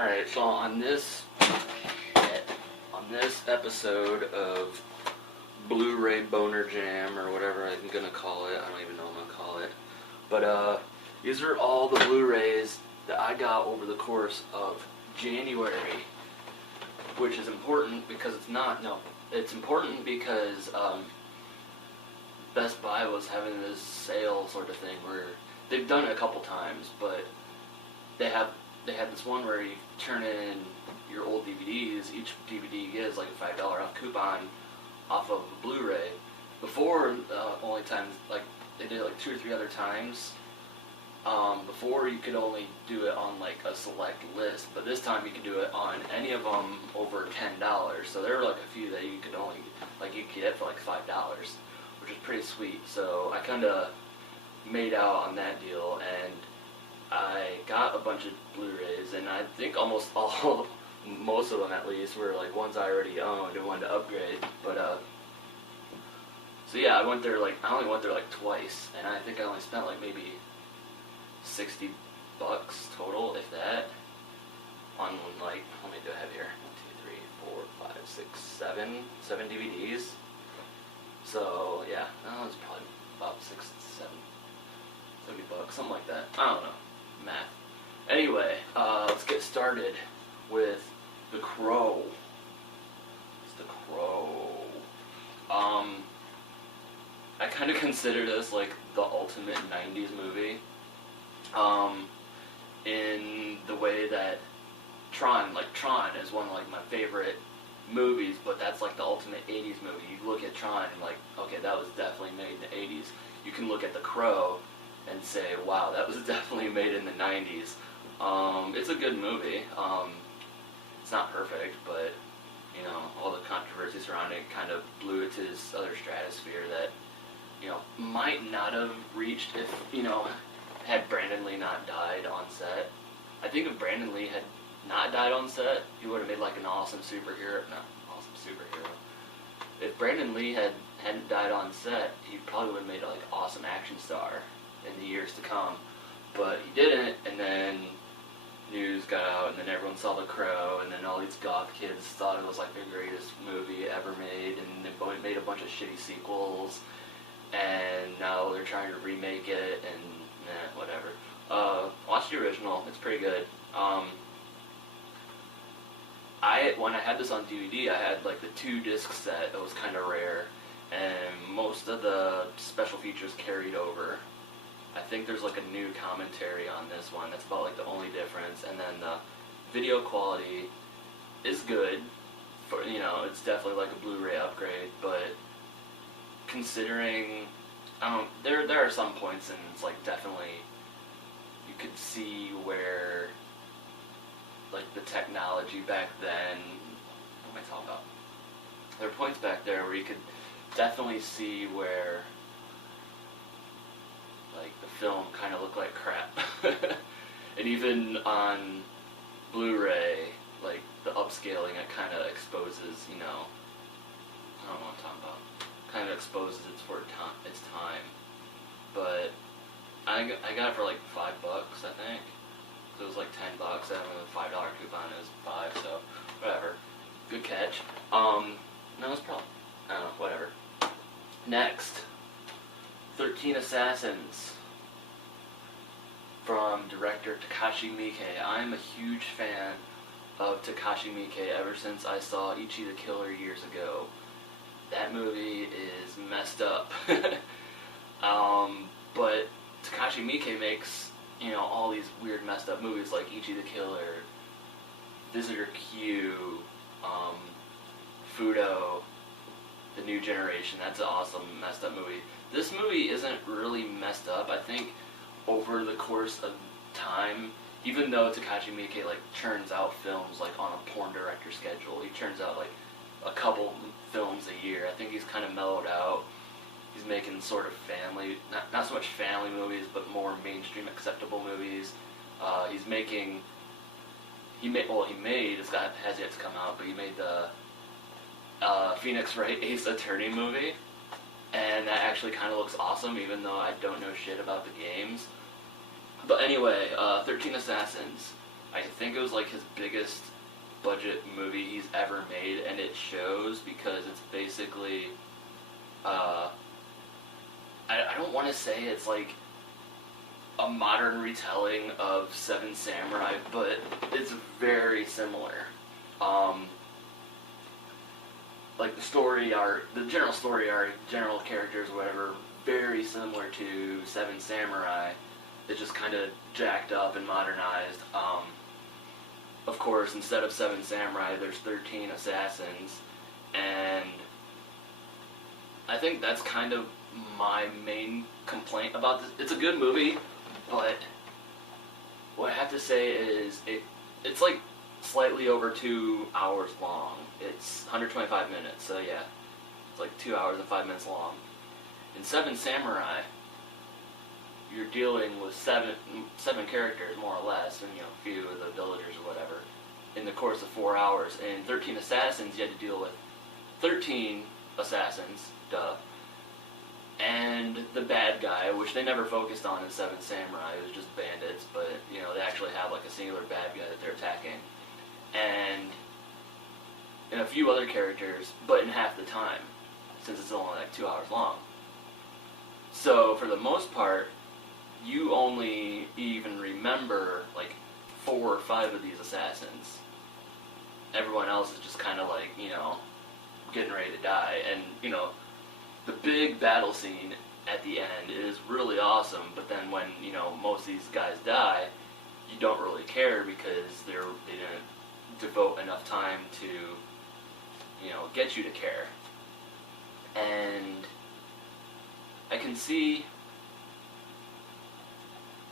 Alright, so on this episode of Blu-Ray Boner Jam, or whatever I'm gonna call it, I don't even know what I'm gonna call it, but these are all the Blu-rays that I got over the course of January, which is important because it's important because Best Buy was having this sale sort of thing where they've done it a couple times, but they had this one where you turn in your old DVDs. Each DVD gives like a $5 off coupon off of a Blu-ray. Before, only times, like they did it like 2 or 3 other times. Before you could only do it on like a select list, but this time you could do it on any of them over $10. So there were like a few that you could only, like you could get for like $5, which is pretty sweet. So I kind of made out on that deal, and I got a bunch of Blu-rays, and I think almost most of them at least, were like ones I already owned and wanted to upgrade. But so yeah, I only went there like twice, and I think I only spent like maybe $60 total, if that, on like, let me do I have here, 1, 2, 3, 4, 5, 6, 7 DVDs. So yeah, that was probably about $60, $70, something like that. I don't know, math. Anyway, let's get started with The Crow. It's The Crow. I kind of consider this like the ultimate 90s movie. In the way that Tron is one of like my favorite movies, but that's like the ultimate 80s movie. You look at Tron and like, okay, that was definitely made in the 80s. You can look at The Crow and say, wow, that was definitely made in the 90s. It's a good movie. It's not perfect, but you know, all the controversy surrounding it kind of blew it to this other stratosphere that, you know, might not have reached if, you know, had Brandon Lee not died on set. I think if Brandon Lee had not died on set, he would have made like an awesome superhero. If Brandon Lee hadn't died on set, he probably would have made like an awesome action star in the years to come. But he didn't, and then news got out, and then everyone saw The Crow, and then all these goth kids thought it was like the greatest movie ever made, and they made a bunch of shitty sequels, and now they're trying to remake it, and whatever. Watch the original, it's pretty good. When I had this on DVD, I had like the 2-disc set. It was kind of rare, and most of the special features carried over. I think there's like a new commentary on this one. That's about like the only difference. And then the video quality is good. For, you know, it's definitely like a Blu-ray upgrade, but considering, there are some points, and it's like definitely you could see where like the technology back then. What am I talking about? There are points back there where you could definitely see where like the film kind of looked like crap. And even on Blu-ray, like the upscaling, it kind of exposes, you know, I don't know what I'm talking about. Kind of exposes its time. But I got it for like $5, I think. So it was like $10, and with a $5 coupon it was 5, so whatever. Good catch. No, it's probably, I don't know, whatever. Next, 13 Assassins from director Takashi Miike. I'm a huge fan of Takashi Miike ever since I saw Ichi the Killer years ago. That movie is messed up. But Takashi Miike makes, you know, all these weird messed up movies like Ichi the Killer, Visitor Q, Fudo, The New Generation. That's an awesome messed up movie. This movie isn't really messed up. I think over the course of time, even though Takashi Miike like churns out films like on a porn director schedule, he churns out like a couple films a year. I think he's kind of mellowed out. He's making sort of family, not so much family movies, but more mainstream acceptable movies. He's making, it's got, has yet to come out, but he made the Phoenix Wright Ace Attorney movie, and that actually kind of looks awesome, even though I don't know shit about the games. But anyway, 13 Assassins. I think it was like his biggest budget movie he's ever made, and it shows because it's basically, I don't want to say it's like a modern retelling of Seven Samurai, but it's very similar. Um, like the story arc, the general story arc, general characters, whatever, very similar to Seven Samurai. It's just kind of jacked up and modernized. Of course, instead of Seven Samurai, there's 13 assassins, and I think that's kind of my main complaint about this. It's a good movie, but what I have to say is it's like slightly over 2 hours long. It's 125 minutes, so yeah, it's like 2 hours and 5 minutes long. In Seven Samurai, you're dealing with seven characters, more or less, and a few of the villagers or whatever, in the course of 4 hours. In 13 Assassins, you had to deal with 13 assassins, duh, and the bad guy, which they never focused on in Seven Samurai. It was just bandits, but they actually have like a singular bad guy that they're attacking, and a few other characters, but in half the time, since it's only like 2 hours long. So for the most part, you only even remember like 4 or 5 of these assassins. Everyone else is just kind of like, getting ready to die. And, the big battle scene at the end is really awesome, but then when, most of these guys die, you don't really care because they didn't devote enough time to, get you to care. And I can see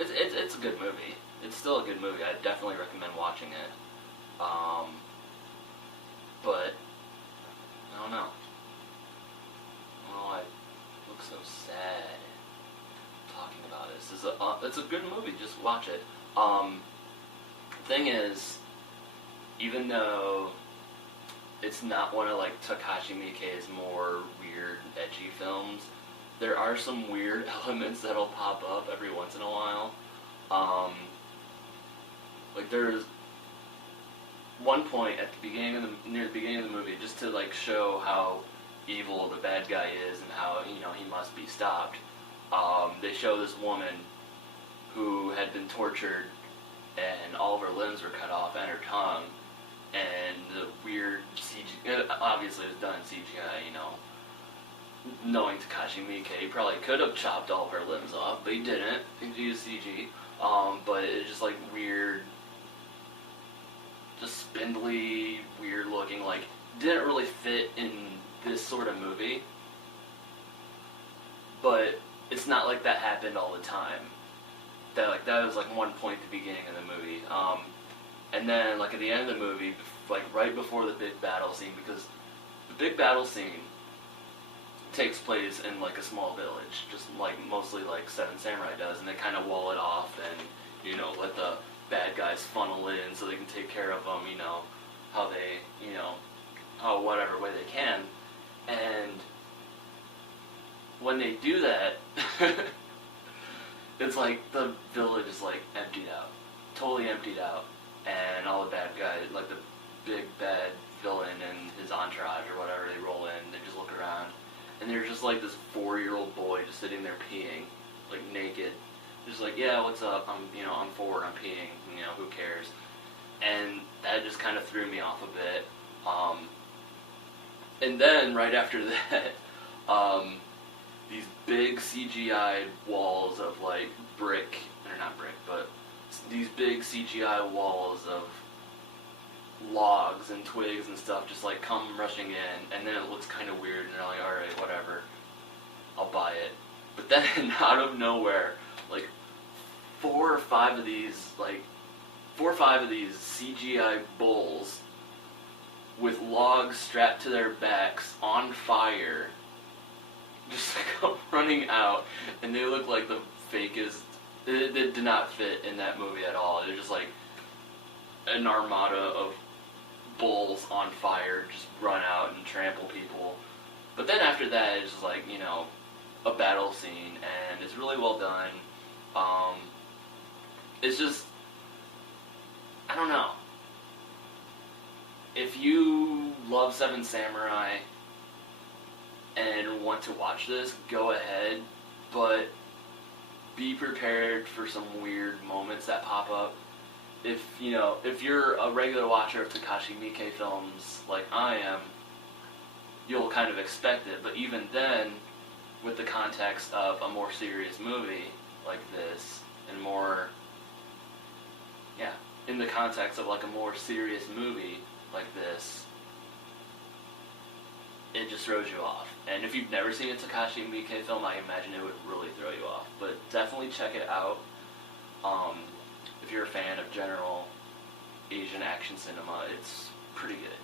it's a good movie. It's still a good movie. I definitely recommend watching it. But I don't know. Oh, I look so sad talking about it. It's a good movie. Just watch it. Thing is, even though it's not one of like Takashi Miike's more weird, edgy films, there are some weird elements that'll pop up every once in a while. Like there's one point at the beginning near the beginning of the movie, just to like show how evil the bad guy is and how he must be stopped. They show this woman who had been tortured and all of her limbs were cut off and her tongue, and the weird CGI. Obviously, it was done in CGI. Knowing Takashi Miike, he probably could have chopped all of her limbs off, but he didn't. He used CG. But it's just like weird, just spindly, weird looking. Like didn't really fit in this sort of movie. But it's not like that happened all the time. That was like one point at the beginning of the movie. And then like at the end of the movie, like right before the big battle scene, because the big battle scene takes place in like a small village, just like mostly like Seven Samurai does, and they kind of wall it off and let the bad guys funnel in so they can take care of them, how they, how whatever way they can. And when they do that, it's like the village is like emptied out, totally emptied out, and all the bad guys, like the big bad villain and his entourage or whatever, they roll in, they just look around, and there's just like this 4-year-old boy just sitting there peeing, like naked, just like, yeah, what's up, I'm 4, I'm peeing, who cares? And that just kind of threw me off a bit. And then right after that, these big CGI walls of like brick, or not brick, but these big CGI walls of logs and twigs and stuff just like come rushing in, and then it looks kind of weird, and they're like, alright, whatever, I'll buy it. But then out of nowhere, like 4 or 5 of these CGI bulls with logs strapped to their backs on fire just come running out, and they look like the fakest. It did not fit in that movie at all. They're just like an armada of bulls on fire just run out and trample people. But then after that, it's just like, a battle scene, and it's really well done. It's just, I don't know. If you love Seven Samurai and want to watch this, go ahead, but be prepared for some weird moments that pop up. If you're a regular watcher of Takashi Miike films like I am, you'll kind of expect it. But even then, with the context of a more serious movie like this, and more, yeah, in the context of like a more serious movie like this, it just throws you off. And if you've never seen a Takashi Miike film, I imagine it would really throw you off. But definitely check it out. If you're a fan of general Asian action cinema, it's pretty good.